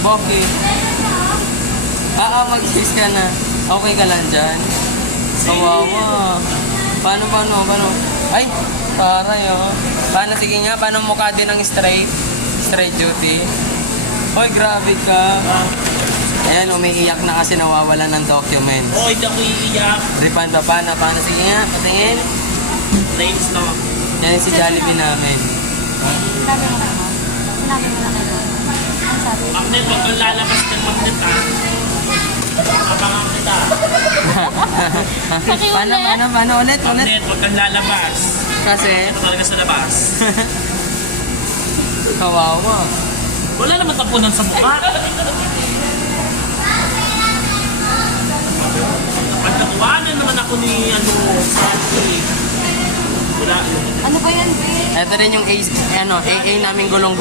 Bakit? Mag-kiss ka na. Okay ka lang dyan? Kawawa. Paano? Ay, taray oh. Paano, sige nga, paano mukha din ng straight? Straight duty? Hoy, grabe ka. Ayan, umiiyak na kasi nawawalan ng documents. Oh, hindi ako iiyak. Ripan pa, paano? Sige nga, patingin. Lanes no. Yan si Jollibee namin. Sinabi mo na ako. Sinabi mo na kayo. Ano sabi? Magnet, huwag kang lalabas ng magnet ha. Abangan kita. Paano ulit? Magnet, huwag kang lalabas. Kasi, Ito talaga sa labas. kawawa. Wala naman tapunan sa mukha. Pagkatuwanan naman ako ni Sandy. Wala. Ano ba yan, babe? Ito rin yung AA namin gulong-gulong.